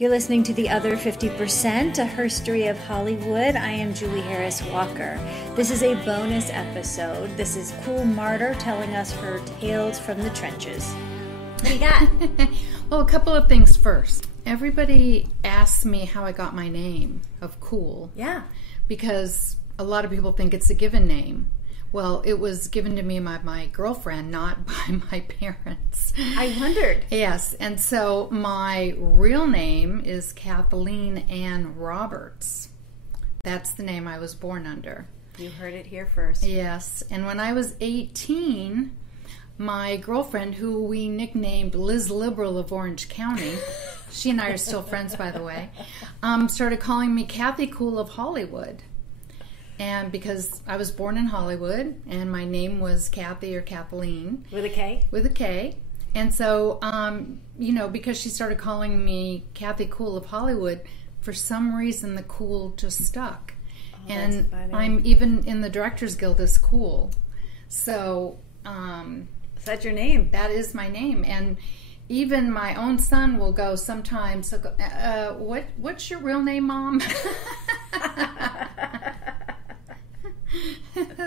You're listening to The Other 50%, a herstory of Hollywood. I am Julie Harris Walker. This is a bonus episode. This is Kool Marder telling us her tales from the trenches. What do you got? Well, a couple of things first. Everybody asks me how I got my name of Kool. Yeah. Because a lot of people think it's a given name. Well, it was given to me by my girlfriend, not by my parents. I wondered. Yes, and so my real name is Kathleen Ann Roberts. That's the name I was born under. You heard it here first. Yes, and when I was 18, my girlfriend, who we nicknamed Liz Liberal of Orange County, she and I are still friends, by the way, started calling me Kathy Kool of Hollywood. And because I was born in Hollywood, and my name was Kathy or Kathleen. With a K? With a K. And so, because she started calling me Kathy Kool of Hollywood, for some reason the Kool just stuck. Oh, and that's funny. I'm even in the Directors Guild as Kool. So, is that your name? That is my name. And even my own son will go sometimes, what's your real name, Mom?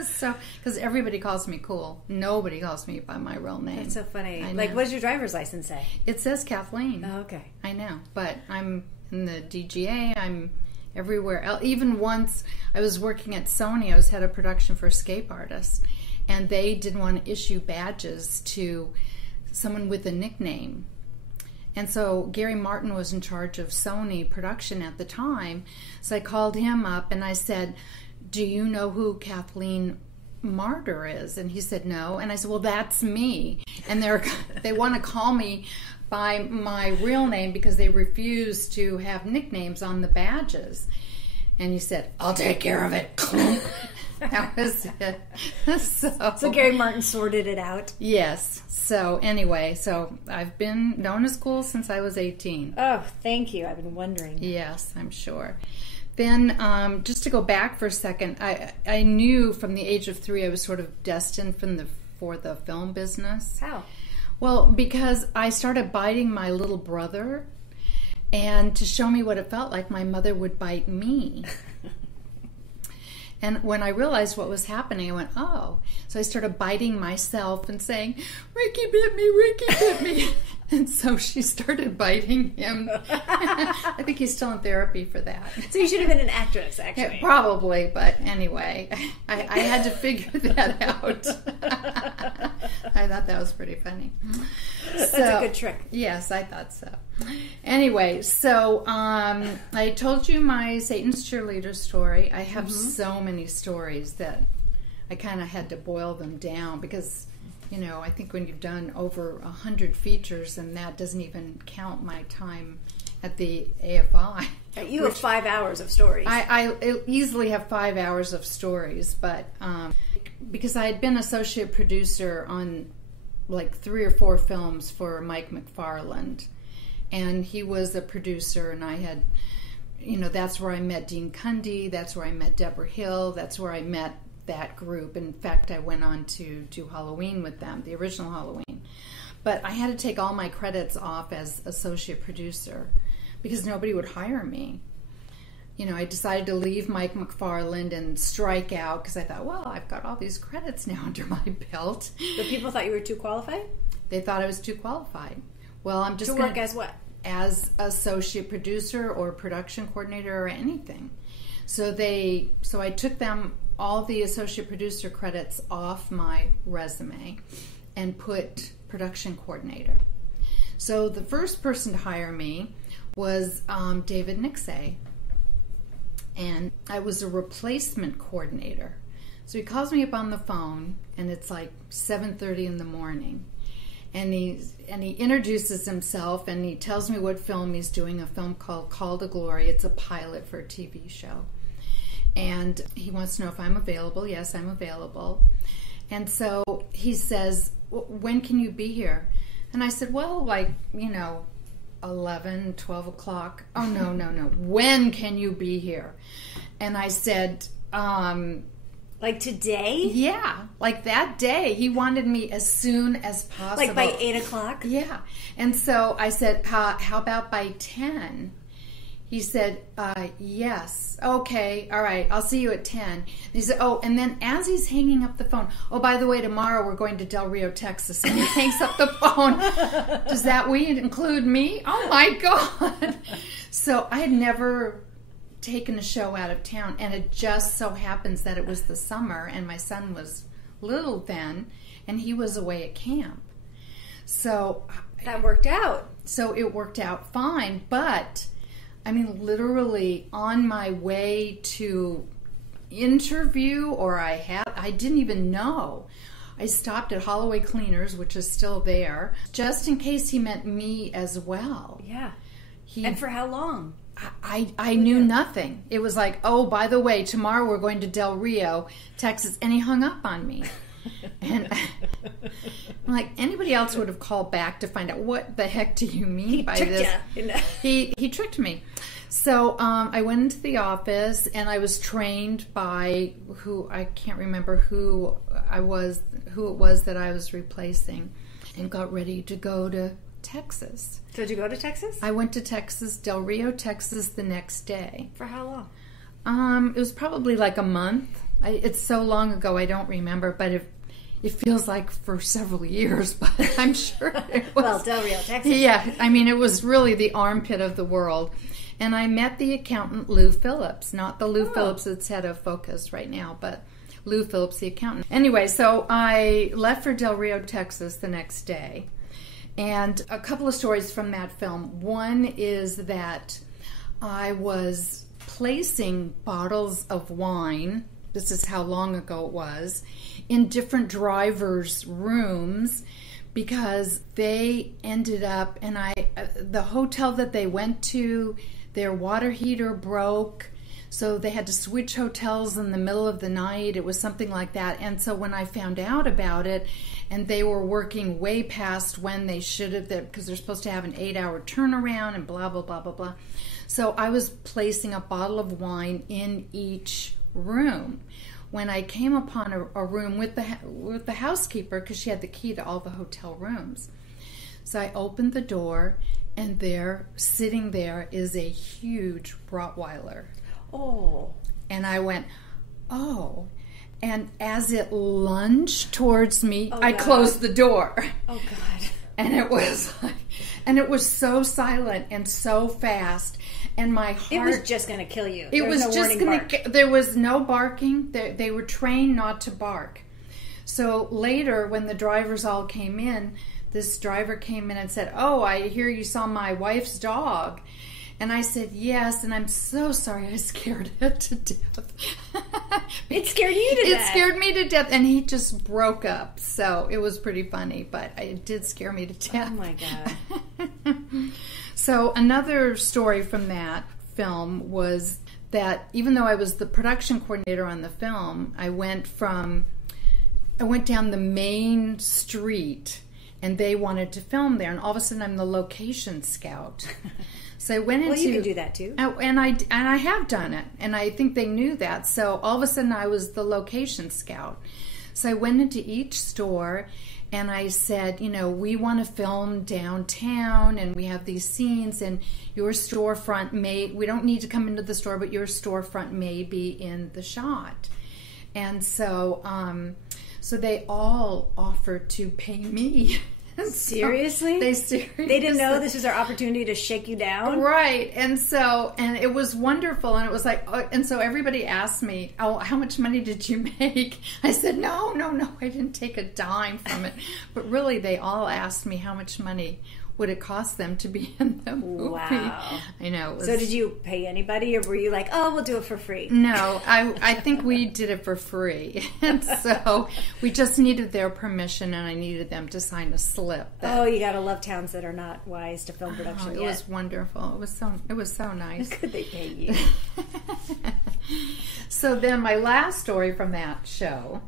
So, because everybody calls me Kool. Nobody calls me by my real name. That's so funny. Like, what does your driver's license say? It says Kathleen. Oh, okay. I know, but I'm in the DGA. I'm everywhere. Even once I was working at Sony, I was head of production for Escape Artists, and they didn't want to issue badges to someone with a nickname. And so Gary Martin was in charge of Sony production at the time. So I called him up and I said, do you know who Kathleen Marder is? And he said, no. And I said, well, that's me. And they want to call me by my real name because they refuse to have nicknames on the badges. And he said, I'll take care of it. That was it. So Gary Martin sorted it out. Yes. So anyway, I've been known as Kool since I was 18. Oh, thank you. I've been wondering. Yes, I'm sure. Then, just to go back for a second, I knew from the age of 3 I was sort of destined for the film business. How? Well, because I started biting my little brother, and to show me what it felt like, my mother would bite me. And when I realized what was happening, I went, oh. So I started biting myself and saying, Ricky bit me, Ricky bit me. And so she started biting him. I think he's still in therapy for that. So you should have been an actress, actually. Yeah, probably, but anyway, I had to figure that out. I thought that was pretty funny. That's a good trick. Yes, I thought so. Anyway, so I told you my Satan's Cheerleader story. I have so many stories that I kind of had to boil them down because, I think when you've done over 100 features, and that doesn't even count my time at the AFI. You have 5 hours of stories. I easily have 5 hours of stories, but because I had been associate producer on like 3 or 4 films for Mike McFarland, and he was a producer, and I had, that's where I met Dean Cundy, that's where I met Deborah Hill, that's where I met that group. In fact, I went on to do Halloween with them, the original Halloween. But I had to take all my credits off as associate producer because nobody would hire me. I decided to leave Mike McFarland and strike out because I thought, well, I've got all these credits now under my belt. But people thought you were too qualified? They thought I was too qualified. Well, I'm just to work as what? As associate producer or production coordinator or anything. So I took them all the associate producer credits off my resume and put production coordinator. So the first person to hire me was David Nixay, and I was a replacement coordinator. So he calls me up on the phone, and it's like 7:30 in the morning, and he introduces himself, and he tells me what film he's doing, a film called Call to Glory. It's a pilot for a TV show. And he wants to know if I'm available. Yes, I'm available. And so he says, when can you be here? And I said, well, 11, 12 o'clock. Oh, no. When can you be here? And I said, Like today? Yeah, like that day. He wanted me as soon as possible. Like by 8 o'clock? Yeah. And so I said, how about by 10? He said, yes, okay, all right, I'll see you at 10. And he said, oh, and then as he's hanging up the phone, oh, by the way, tomorrow we're going to Del Rio, Texas. And he hangs up the phone. Does that include me? Oh, my God. So I had never taken a show out of town, and it just so happens that it was the summer, and my son was little then, and he was away at camp. So that worked out. So it worked out fine, but I mean, literally on my way to interview, or I didn't even know. I stopped at Holloway Cleaners, which is still there, just in case he meant me as well. Yeah. And for how long? I knew nothing. It was like, oh, by the way, tomorrow we're going to Del Rio, Texas, and he hung up on me. And I'm like, anybody else would have called back to find out what the heck do you mean by this? He tricked me. So I went into the office, and I was trained by I can't remember who it was that I was replacing, and got ready to go to Texas. So did you go to Texas? I went to Texas, Del Rio, Texas, the next day. For how long? It was probably like a month. It's so long ago, I don't remember, but it feels like for several years, but I'm sure it was. Well, Del Rio, Texas. Yeah, I mean, it was really the armpit of the world. And I met the accountant, Lou Phillips, not the Lou Phillips that's head of Focus right now, but Lou Phillips, the accountant. Anyway, so I left for Del Rio, Texas the next day. And a couple of stories from that film. One is that I was placing bottles of wine, this is how long ago it was, in different drivers' rooms, because they ended up, and the hotel that they went to, their water heater broke, so they had to switch hotels in the middle of the night. It was something like that. And so when I found out about it, and they were working way past when they should have, because they're supposed to have an 8-hour turnaround and blah, blah, blah, blah, blah. So I was placing a bottle of wine in each room. When I came upon a room with the housekeeper, because she had the key to all the hotel rooms. So I opened the door, and there, sitting there, is a huge Rottweiler. Oh. And I went, oh. And as it lunged towards me, I closed the door. Oh, God. And it was like, and it was so silent and so fast. And my heart... It was just going to kill you. It was just going to... There was no barking. They were trained not to bark. So later, when the drivers all came in, this driver came in and said, oh, I hear you saw my wife's dog. And I said, yes, and I'm so sorry I scared it to death. It scared you to death? It scared me to death, and he just broke up. So it was pretty funny, but it did scare me to death. Oh, my God. So another story from that film was that even though I was the production coordinator on the film, I went down the main street, and they wanted to film there, and all of a sudden I'm the location scout. So I went into... Well, you can do that too. And I have done it, and I think they knew that. So all of a sudden I was the location scout. So I went into each store, and I said, we want to film downtown, and we have these scenes, and your storefront we don't need to come into the store, but your storefront may be in the shot. And so, so they all offered to pay me. Seriously? So they didn't know this was our opportunity to shake you down? Right. And it was wonderful. And it was like, and so everybody asked me, oh, how much money did you make? I said, no, I didn't take a dime from it. But really, they all asked me how much money would it cost them to be in the movie. Wow. I know. So did you pay anybody, or were you like, oh, we'll do it for free? No, I think we did it for free. And so we just needed their permission, and I needed them to sign a slip. You gotta love towns that are not wise to film production It was wonderful. It was so nice. Could they pay you? So then my last story from that show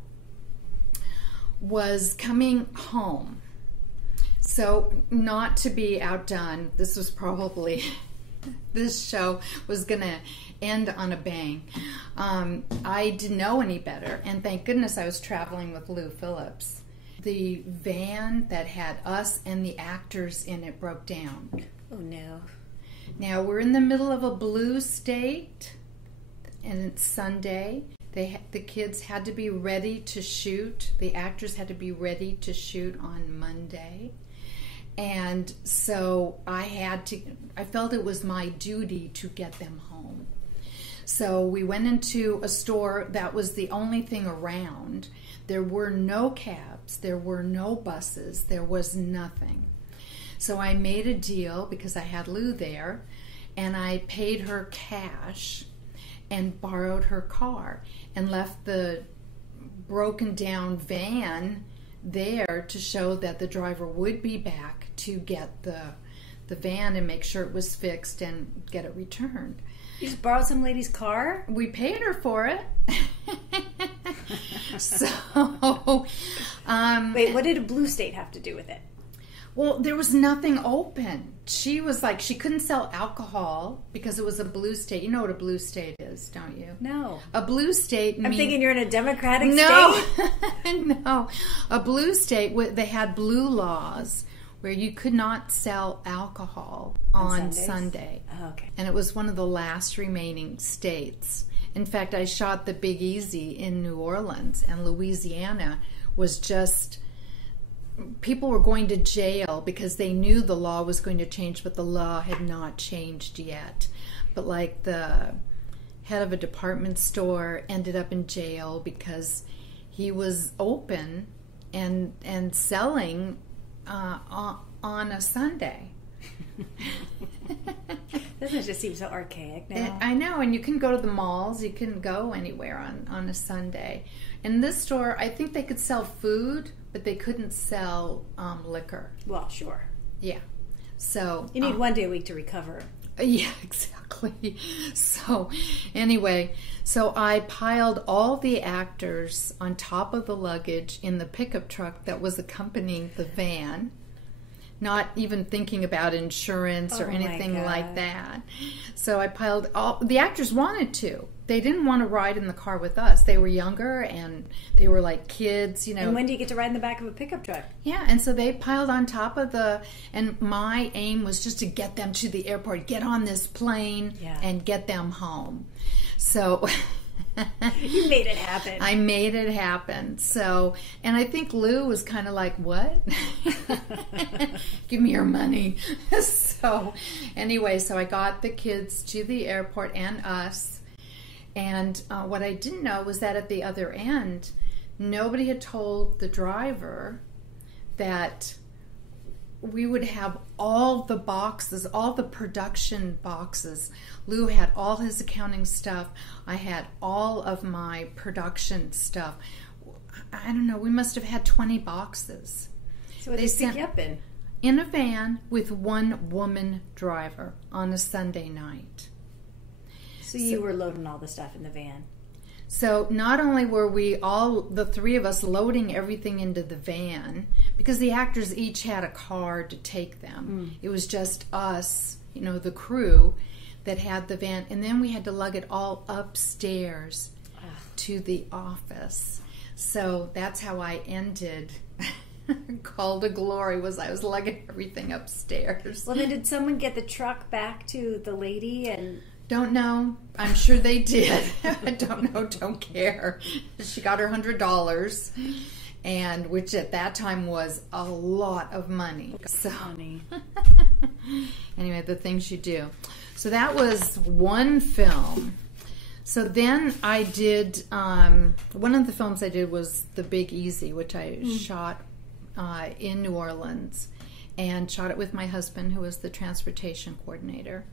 was coming home. So, not to be outdone, this show was going to end on a bang. I didn't know any better, and thank goodness I was traveling with Lou Phillips. The van that had us and the actors in it broke down. Oh, no. Now, we're in the middle of a blue state, and it's Sunday. The kids had to be ready to shoot. The actors had to be ready to shoot on Monday. And so I felt it was my duty to get them home. So we went into a store that was the only thing around. There were no cabs, there were no buses, there was nothing. So I made a deal because I had Lou there, and I paid her cash and borrowed her car and left the broken down van there to show that the driver would be back to get the van and make sure it was fixed and get it returned. You just borrowed some lady's car? We paid her for it. So, wait, what did a blue state have to do with it? Well, there was nothing open. She was like, she couldn't sell alcohol because it was a blue state. You know what a blue state is, don't you? No. A blue state I'm thinking you're in a Democratic state? No. A blue state, they had blue laws where you could not sell alcohol on Sunday. Oh, okay. And it was one of the last remaining states. In fact, I shot The Big Easy in New Orleans, and Louisiana was just... People were going to jail because they knew the law was going to change, but the law had not changed yet. But like the head of a department store ended up in jail because he was open and selling on a Sunday. Doesn't it just seem so archaic now? I know, and you couldn't go to the malls. You couldn't go anywhere on a Sunday. In this store, I think they could sell food, but they couldn't sell liquor. Well, sure. Yeah. So you need one day a week to recover. Yeah, exactly. So anyway, so I piled all the actors on top of the luggage in the pickup truck that was accompanying the van, not even thinking about insurance or anything like that. So I piled all the actors wanted to. They didn't want to ride in the car with us. They were younger and they were like kids, you know. And when do you get to ride in the back of a pickup truck? Yeah, and so they piled on top of and my aim was just to get them to the airport, get on this plane and get them home. So you made it happen. I made it happen. So, and I think Lou was kind of like, what? Give me your money. So anyway, so I got the kids to the airport and us. And what I didn't know was that at the other end, nobody had told the driver that we would have all the boxes, all the production boxes. Lou had all his accounting stuff. I had all of my production stuff. I don't know, we must have had 20 boxes. So what did they pick you up in? In a van with one woman driver on a Sunday night. So you were loading all the stuff in the van. So not only were we all, the three of us, loading everything into the van, because the actors each had a car to take them. It was just us, you know, the crew that had the van. And then we had to lug it all upstairs to the office. So that's how I ended Call to Glory, was I was lugging everything upstairs. Well, then did someone get the truck back to the lady and... Don't know. I'm sure they did. I don't know. Don't care. She got her $100, and which at that time was a lot of money. So, anyway, the things you do. So that was one film. So then I did, one of the films I did was The Big Easy, which I shot in New Orleans, and shot it with my husband, who was the transportation coordinator.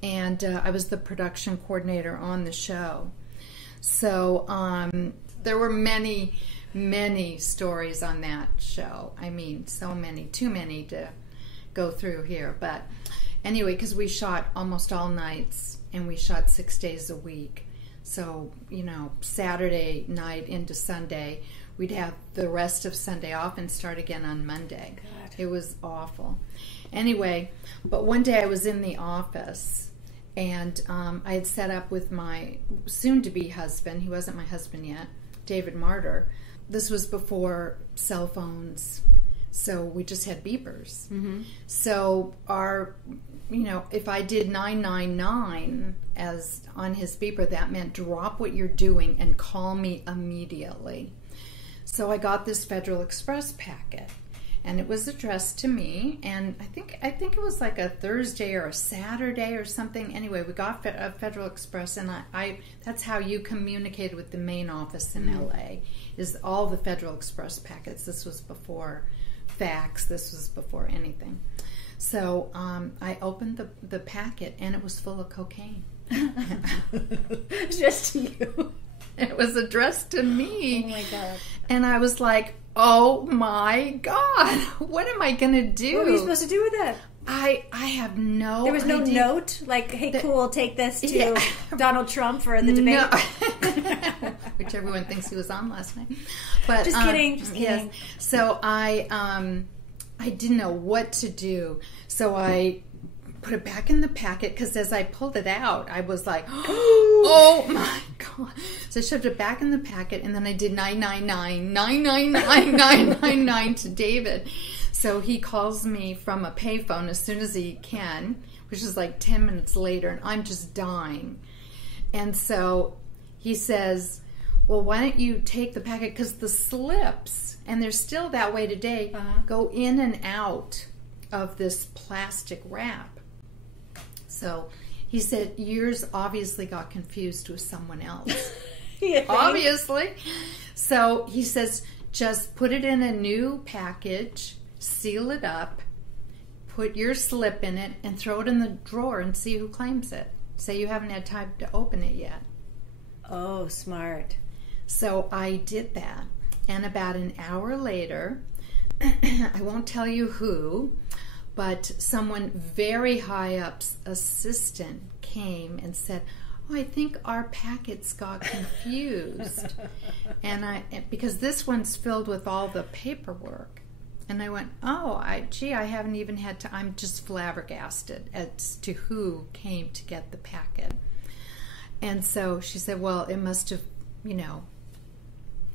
And I was the production coordinator on the show. So there were many, many stories on that show. I mean, so many, too many to go through here. But anyway, because we shot almost all nights and we shot 6 days a week. So, you know, Saturday night into Sunday, we'd have the rest of Sunday off and start again on Monday. God. It was awful. Anyway, but one day I was in the office, and I had set up with my soon-to-be husband. He wasn't my husband yet, David Marder. This was before cell phones. So we just had beepers. Mm-hmm. So if I did 999 as on his beeper, that meant drop what you're doing and call me immediately. So I got this Federal Express packet, and it was addressed to me, and I think it was like a Thursday or a Saturday or something. Anyway, we got a Federal Express, and I that's how you communicated with the main office in LA, is all the Federal Express packets. This was before fax, this was before anything. So I opened the packet, and it was full of cocaine. Just to you. It was addressed to me. Oh my God. And I was like, oh my God, what am I going to do? What were you supposed to do with that? I have no There was no idea. Note? Like, hey, Kool, take this to Donald Trump for the debate? No. Which everyone thinks he was on last night. But Just kidding. Yes. So I didn't know what to do. So I put it back in the packet, because as I pulled it out, I was like, oh my God. So I shoved it back in the packet, and then I did 999, 999, 999 to David. So he calls me from a payphone as soon as he can, which is like 10 minutes later, and I'm just dying. And so he says, well, why don't you take the packet, because the slips, and they're still that way today, go in and out of this plastic wrap. So he said, yours obviously got confused with someone else. Obviously. So he says, just put it in a new package, seal it up, put your slip in it, and throw it in the drawer and see who claims it. Say you haven't had time to open it yet. Oh, smart. So I did that. And about an hour later, I won't tell you who, but someone very high up's assistant came and said, oh, I think our packets got confused. Because this one's filled with all the paperwork. And I went, oh, I haven't even had to, I'm just flabbergasted as to who came to get the packet. And so she said, well, it must have,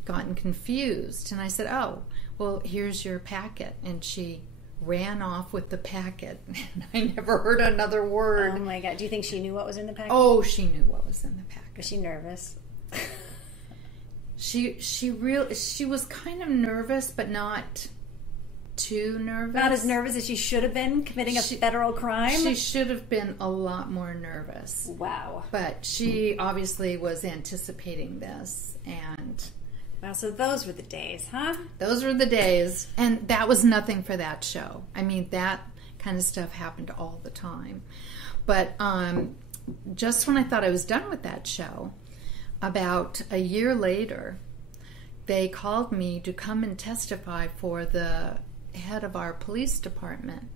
gotten confused. And I said, oh, well, here's your packet. And she ran off with the packet. And I never heard another word. Oh my God. Do you think she knew what was in the packet? Oh, she knew what was in the packet. Was she nervous? She was kind of nervous, but not too nervous. Not as nervous as she should have been committing a federal crime? She should have been a lot more nervous. Wow. But she obviously was anticipating this, and... Wow, so those were the days, huh? Those were the days. And that was nothing for that show. I mean, that kind of stuff happened all the time. But just when I thought I was done with that show, about a year later, they called me to come and testify for the head of our police department.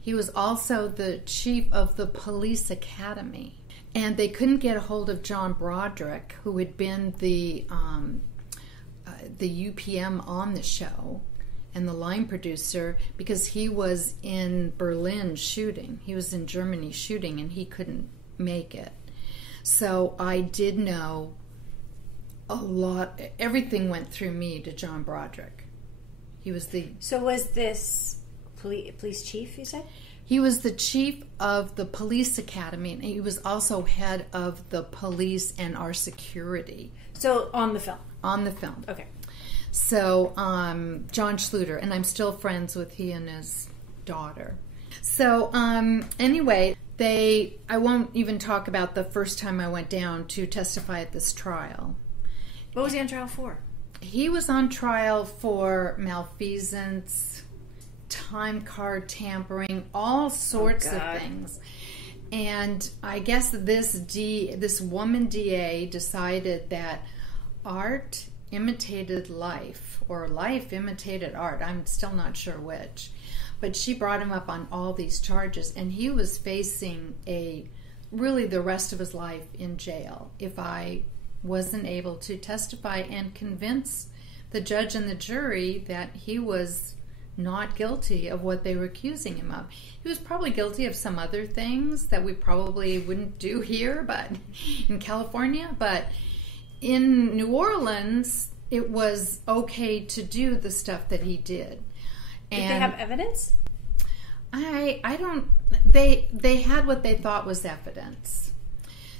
He was also the chief of the police academy. And they couldn't get a hold of John Broderick, who had been the UPM on the show and the line producer, because he was in Berlin shooting. He was in Germany shooting, and he couldn't make it. So I did know a lot. Everything went through me to John Broderick. He was the... So was this police chief, you said? He was the chief of the police academy, and he was also head of the police and our security. So on the film? On the film. Okay. So, John Schluter, and I'm still friends with he and his daughter. So, anyway, I won't even talk about the first time I went down to testify at this trial. What was he on trial for? He was on trial for malfeasance, time card tampering, all sorts of things. And I guess this woman DA decided that art imitated life, or life imitated art. I'm still not sure which. But she brought him up on all these charges, and he was facing really the rest of his life in jail if I wasn't able to testify and convince the judge and the jury that he was not guilty of what they were accusing him of. He was probably guilty of some other things that we probably wouldn't do here, but in California, but in New Orleans, it was okay to do the stuff that he did. Did they have evidence? I don't. They had what they thought was evidence.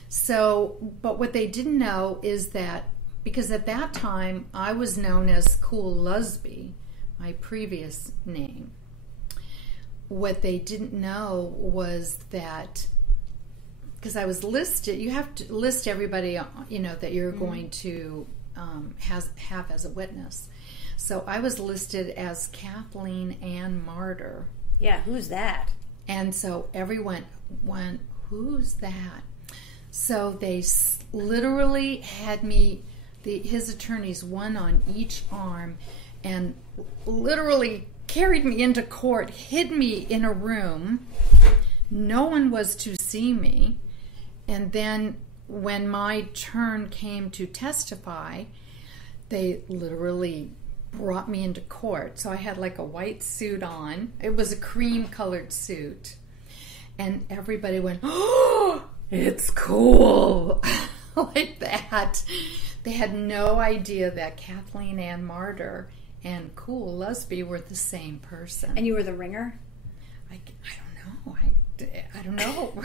So, but what they didn't know is that, because at that time I was known as Kool Lusby, my previous name. What they didn't know was that, because I was listed, you have to list everybody, that you're going to have as a witness. So I was listed as Kathleen Ann Marder. Yeah, who's that? And so everyone went, who's that? So they literally had me, his attorneys, one on each arm, and literally carried me into court, hid me in a room. No one was to see me. And then when my turn came to testify, they literally brought me into court. So I had like a white suit on. It was a cream-colored suit. And everybody went, oh, it's Kool. Like that. They had no idea that Kathleen Ann Marder and Kool Lusby were the same person. And you were the ringer? I don't know. I don't know.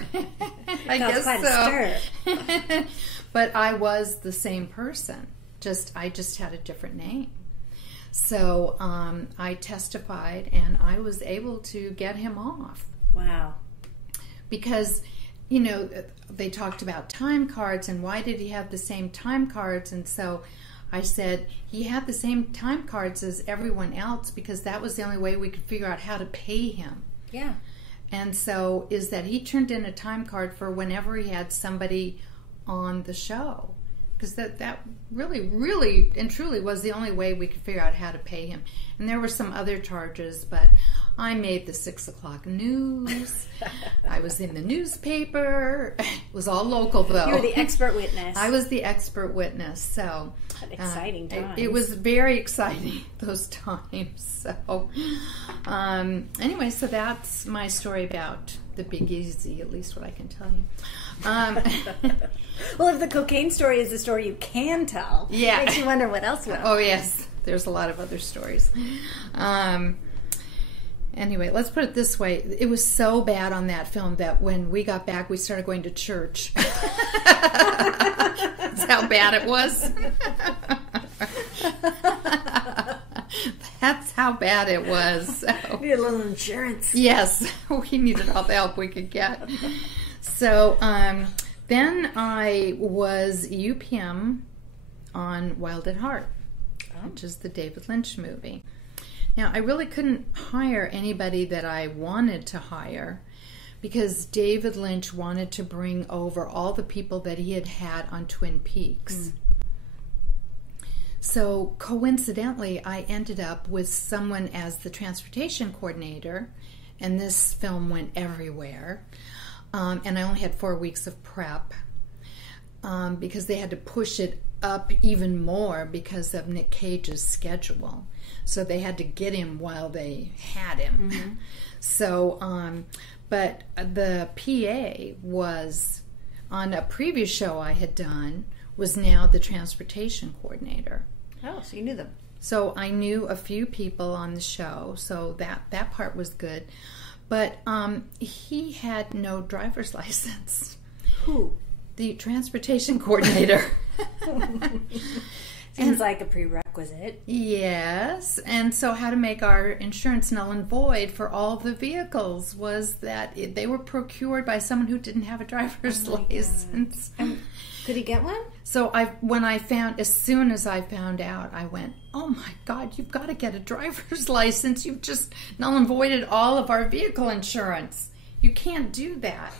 I guess quite so. A stir. But I was the same person. I just had a different name. So I testified, and I was able to get him off. Wow. Because, they talked about time cards, and why did he have the same time cards? And so I said he had the same time cards as everyone else because that was the only way we could figure out how to pay him. Yeah. And so is that he turned in a time card for whenever he had somebody on the show. Because that really, really and truly was the only way we could figure out how to pay him. And there were some other charges, but I made the 6 o'clock news. I was in the newspaper. It was all local, though. You were the expert witness. I was the expert witness. So exciting times. It was very exciting, those times. So anyway, so that's my story about the Big Easy, at least what I can tell you. Well, if the cocaine story is the story you can tell, yeah, it makes you wonder what else will. Oh, yes. There's a lot of other stories. Anyway, let's put it this way. It was so bad on that film that when we got back, we started going to church. That's how bad it was. That's how bad it was. So. We needed a little insurance. Yes, we needed all the help we could get. So then I was UPM on Wild at Heart, which is the David Lynch movie. Now, I really couldn't hire anybody that I wanted to hire because David Lynch wanted to bring over all the people that he had on Twin Peaks. So coincidentally, I ended up with someone as the transportation coordinator, and this film went everywhere. And I only had 4 weeks of prep because they had to push it up even more because of Nick Cage's schedule. So they had to get him while they had him. Mm-hmm. So, but the PA was, on a previous show I had done, was now the transportation coordinator. Oh, so you knew them. So I knew a few people on the show, so that part was good. But he had no driver's license. Who? The transportation coordinator. Seems like a prerequisite. Yes. And so how to make our insurance null and void for all the vehicles was that they were procured by someone who didn't have a driver's license. Could he get one? So as soon as I found out, I went, oh my God, you've got to get a driver's license. You've just null and voided all of our vehicle insurance. You can't do that.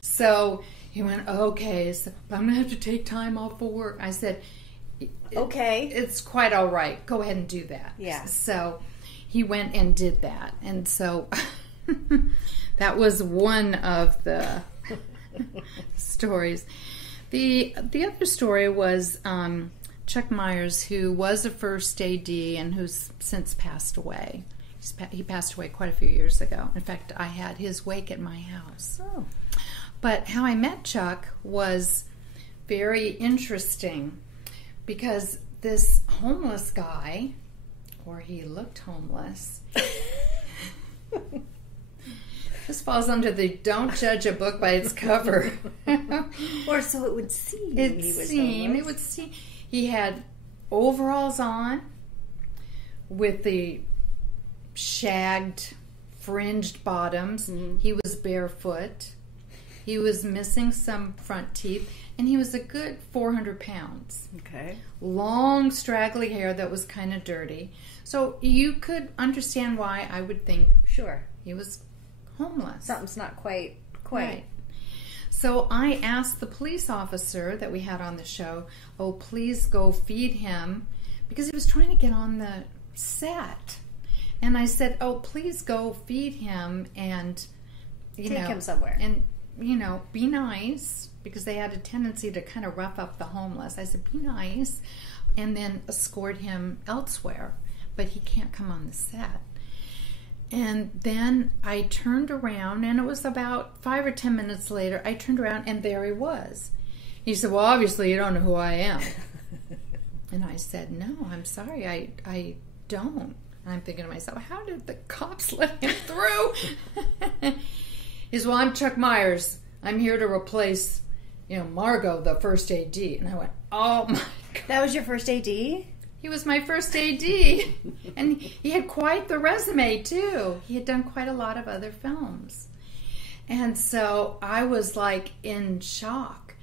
So he went, okay, so I'm going to have to take time off for work. I said, okay, it's quite all right. Go ahead and do that. Yeah. So he went and did that. And so that was one of the stories. The other story was Chuck Myers, who was a first AD and who's since passed away. He passed away quite a few years ago. In fact, I had his wake at my house. Oh. But how I met Chuck was very interesting because this homeless guy, or he looked homeless, This falls under the don't judge a book by its cover. Or so it would seem. It would seem. He had overalls on with the shagged, fringed bottoms. Mm-hmm. He was barefoot. He was missing some front teeth. And he was a good 400 pounds. Okay. Long, straggly hair that was kind of dirty. So you could understand why I would think sure he was homeless. Something's not quite. Right. So I asked the police officer that we had on the show, oh, please go feed him, because he was trying to get on the set. And I said, oh, please go feed him and, take him somewhere. And, be nice, because they had a tendency to kind of rough up the homeless. I said, be nice, and then escort him elsewhere. But he can't come on the set. And then I turned around, and it was about 5 or 10 minutes later, I turned around, and there he was. He said, well, obviously you don't know who I am. And I said, no, I'm sorry, I don't. And I'm thinking to myself, how did the cops let him through? He said, well, I'm Chuck Myers. I'm here to replace, Margot, the first AD. And I went, oh, my God. That was your first AD? He was my first AD, and he had quite the resume, too. He had done quite a lot of other films. And so I was, in shock.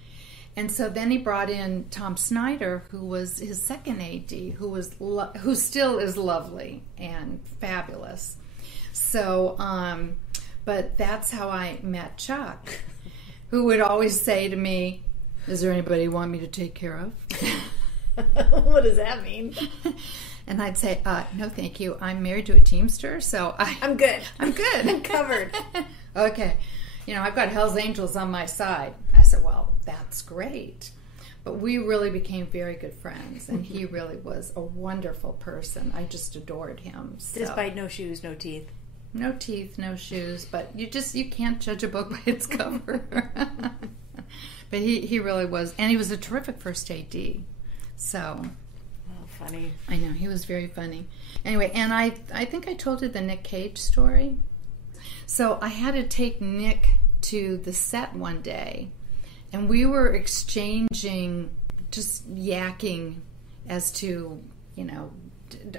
And so then he brought in Tom Snyder, who was his second AD, who still is lovely and fabulous. So, but that's how I met Chuck, who would always say to me, is there anybody you want me to take care of? What does that mean? And I'd say, no, thank you. I'm married to a Teamster, so I'm good. I'm good. I'm covered. Okay. I've got Hell's Angels on my side. I said, well, that's great. But we really became very good friends, and he really was a wonderful person. I just adored him. So. Despite no shoes, no teeth. No teeth, no shoes, but you can't judge a book by its cover. But he really was, and he was a terrific first AD. So, funny. I know, he was very funny. Anyway, and I think I told you the Nick Cage story. So I had to take Nick to the set one day, and we were exchanging, just yakking as to,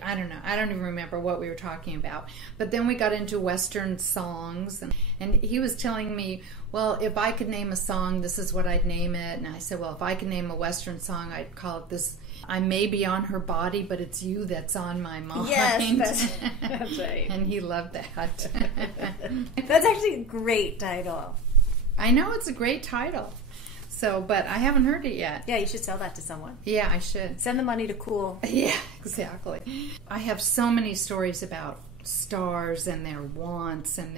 I don't know. I don't even remember what we were talking about. But then we got into Western songs, and he was telling me, well, if I could name a song, this is what I'd name it. And I said, well, if I could name a Western song, I'd call it this, I may be on her body, but it's you that's on my mind. Yes, that's right. And he loved that. That's actually a great title. I know, it's a great title. So, but I haven't heard it yet. Yeah, you should sell that to someone. Yeah, I should. Send the money to Kool. Yeah, exactly. I have so many stories about stars and their wants and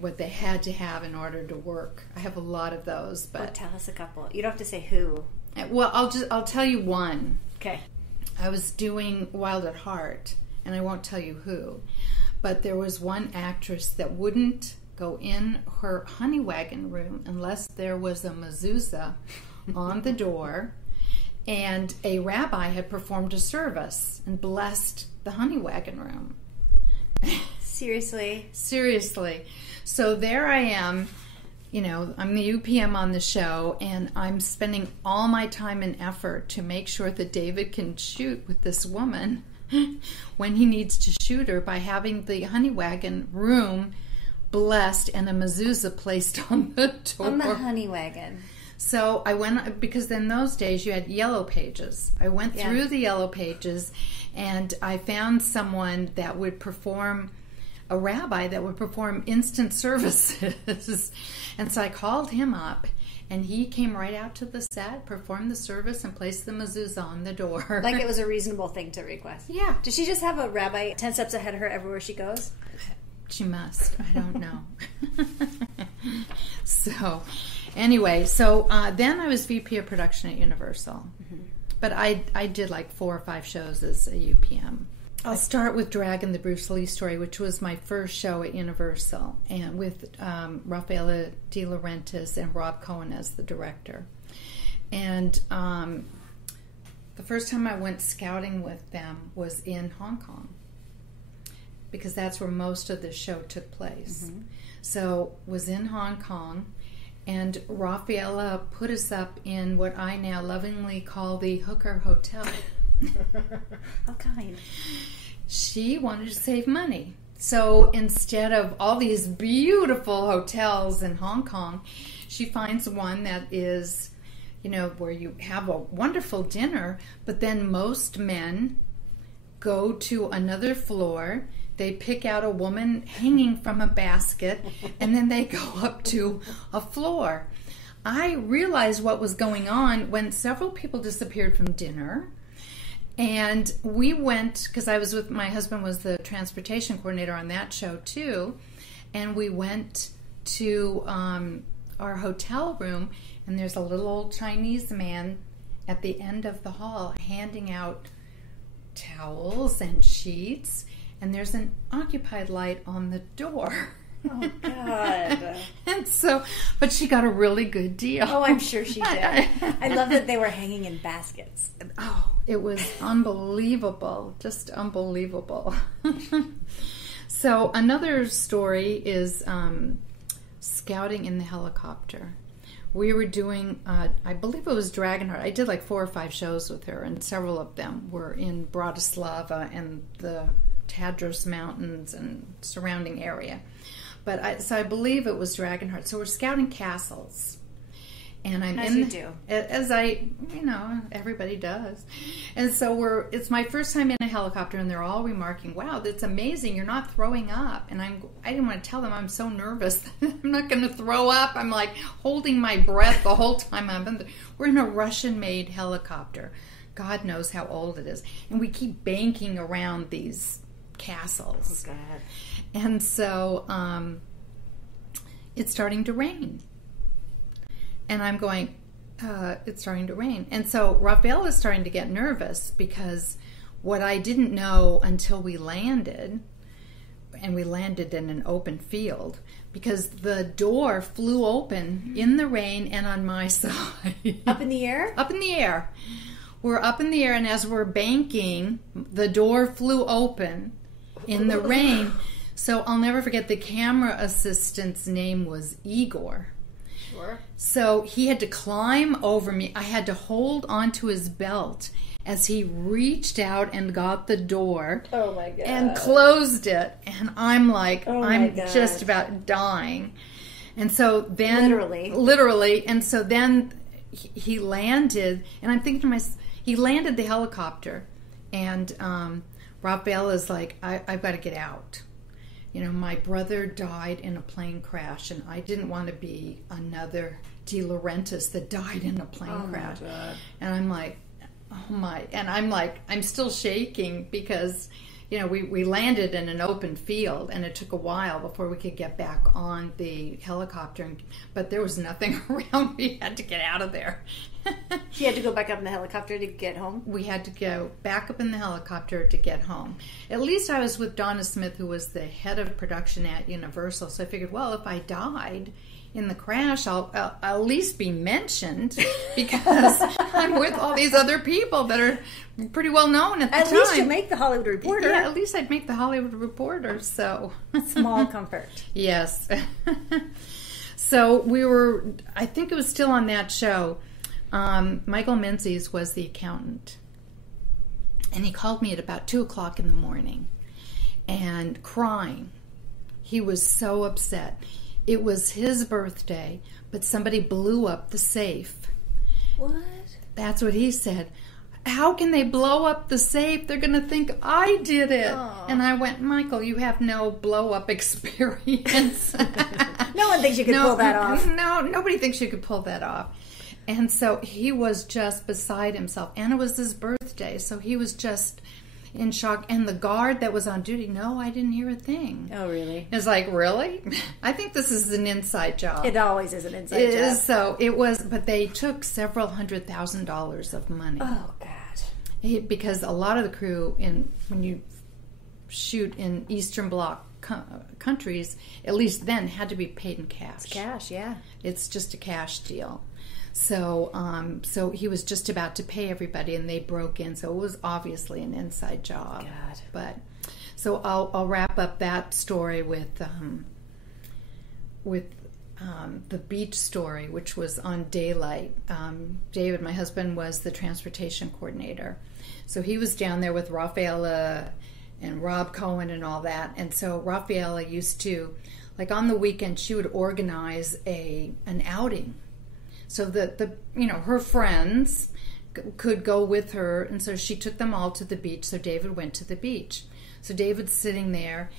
what they had to have in order to work. I have a lot of those. But tell us a couple. You don't have to say who. Well, I'll tell you one. Okay. I was doing Wild at Heart, and I won't tell you who, but there was one actress that wouldn't go in her honey wagon room unless there was a mezuzah on the door, and a rabbi had performed a service and blessed the honey wagon room. Seriously? Seriously. So there I am, I'm the UPM on the show, and I'm spending all my time and effort to make sure that David can shoot with this woman when he needs to shoot her by having the honey wagon room blessed and a mezuzah placed on the door. On the honey wagon. So I went, because in those days you had yellow pages. I went through the yellow pages, and I found someone that would perform, a rabbi that would perform instant services. And so I called him up, and he came right out to the set, performed the service, and placed the mezuzah on the door. Like it was a reasonable thing to request. Yeah. Does she just have a rabbi 10 steps ahead of her everywhere she goes? She must. I don't know. So, anyway, then I was VP of production at Universal. Mm-hmm. But I did 4 or 5 shows as a UPM. I'll start with Dragon, the Bruce Lee story, which was my first show at Universal, and with Rafaela De Laurentiis and Rob Cohen as the director. And the first time I went scouting with them was in Hong Kong. because that's where most of the show took place. So was in Hong Kong, and Rafaela put us up in what I now lovingly call the Hooker Hotel. How kind. She wanted to save money. So instead of all these beautiful hotels in Hong Kong, she finds one that is, where you have a wonderful dinner, but then most men go to another floor. They pick out a woman hanging from a basket, and then they go up to a floor. I realized what was going on when several people disappeared from dinner. And we went, because my husband was the transportation coordinator on that show too, and we went to our hotel room, and there's a little old Chinese man at the end of the hall handing out towels and sheets, and there's an occupied light on the door. Oh, God. And so, but she got a really good deal. Oh, I'm sure she did. I love that they were hanging in baskets. Oh, it was unbelievable. Just unbelievable. So another story is scouting in the helicopter. We were doing, I believe it was Dragonheart. I did like 4 or 5 shows with her, and several of them were in Bratislava and the Tadros Mountains and surrounding area. But so I believe it was Dragonheart. So we're scouting castles. And I'm as you do. As I, everybody does. And so it's my first time in a helicopter, and they're all remarking, wow, that's amazing. You're not throwing up. And I didn't want to tell them I'm so nervous. I'm not going to throw up. I'm like holding my breath the whole time I'm in we're in a Russian-made helicopter. God knows how old it is. And we keep banking around these castles. Oh, God. And so it's starting to rain. And I'm going, it's starting to rain. And so Rafael is starting to get nervous because what I didn't know until we landed, and we landed in an open field, because the door flew open in the rain and on my side. Up in the air? Up in the air. We're up in the air, and as we're banking, the door flew open in the rain. So I'll never forget, the camera assistant's name was Igor. Sure. So he had to climb over me. I had to hold onto his belt as he reached out and got the door. Oh my God. And closed it. And I'm like, oh I'm just about dying. And so then... Literally. And so then he landed, and I'm thinking to myself, he landed the helicopter, and Rafael is like, I've got to get out. My brother died in a plane crash, and I didn't want to be another De Laurentiis that died in a plane crash. My God. And I'm like, oh my, and I'm like, I'm still shaking because, we landed in an open field, and it took a while before we could get back on the helicopter, but there was nothing around. We had to get out of there. She had to go back up in the helicopter to get home? We had to go back up in the helicopter to get home. At least I was with Donna Smith, who was the head of production at Universal, so I figured, well, if I died in the crash, I'll at least be mentioned, because I'm with all these other people that are pretty well known at the time. At least you make the Hollywood Reporter. Yeah, at least I'd make the Hollywood Reporter, so. Small comfort. Yes. So I think it was still on that show. Michael Menzies was the accountant, and he called me at about 2:00 in the morning and crying. He was so upset. It was his birthday, but somebody blew up the safe. What? That's what he said. How can they blow up the safe? They're going to think I did it. Aww. And I went, Michael, you have no blow-up experience. No one thinks you could pull that off. No, nobody thinks you could pull that off. And so he was just beside himself. And it was his birthday, so he was just in shock. And the guard that was on duty, no, I didn't hear a thing. Oh, really? It's like, really? I think this is an inside job. It always is an inside job. So it was, but they took several $100,000 of money. Oh, God. Because a lot of the crew, when you shoot in Eastern Bloc countries, at least then, had to be paid in cash. It's cash, yeah. It's just a cash deal. So he was just about to pay everybody, and they broke in. So it was obviously an inside job. God. But So I'll wrap up that story with the beach story, which was on Daylight. David, my husband, was the transportation coordinator. So he was down there with Rafaela and Rob Cohen and all that. And so Rafaela used to, like on the weekend, she would organize an outing. So that her friends could go with her. And so she took them all to the beach. So David went to the beach. So David's sitting there,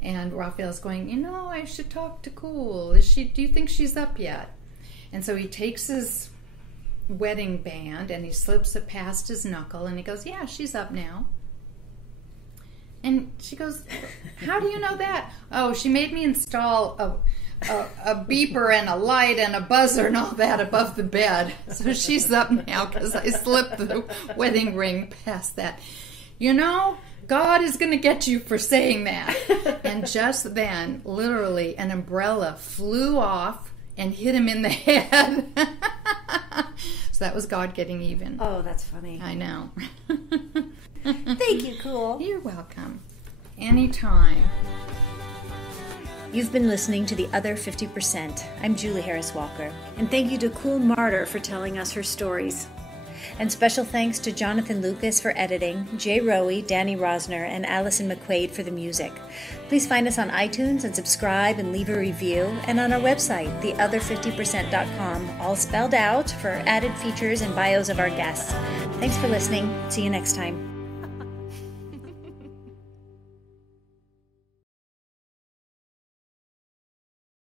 and Raphael's going, I should talk to Kool. Do you think she's up yet? And so he takes his wedding band and he slips it past his knuckle and he goes, yeah, she's up now. And she goes, how do you know that? Oh, she made me install a beeper and a light and a buzzer and all that above the bed. So she's up now because I slipped the wedding ring past that. God is going to get you for saying that. And just then, literally, an umbrella flew off and hit him in the head. So that was God getting even. Oh, that's funny. I know. Thank you, Kool. You're welcome. Anytime. You've been listening to The Other 50%. I'm Julie Harris Walker. And thank you to Kool Marder for telling us her stories. And special thanks to Jonathan Lucas for editing, Jay Rowe, Danny Rosner, and Allison McQuaid for the music. Please find us on iTunes and subscribe and leave a review, and on our website, theother50%.com, all spelled out, for added features and bios of our guests. Thanks for listening. See you next time.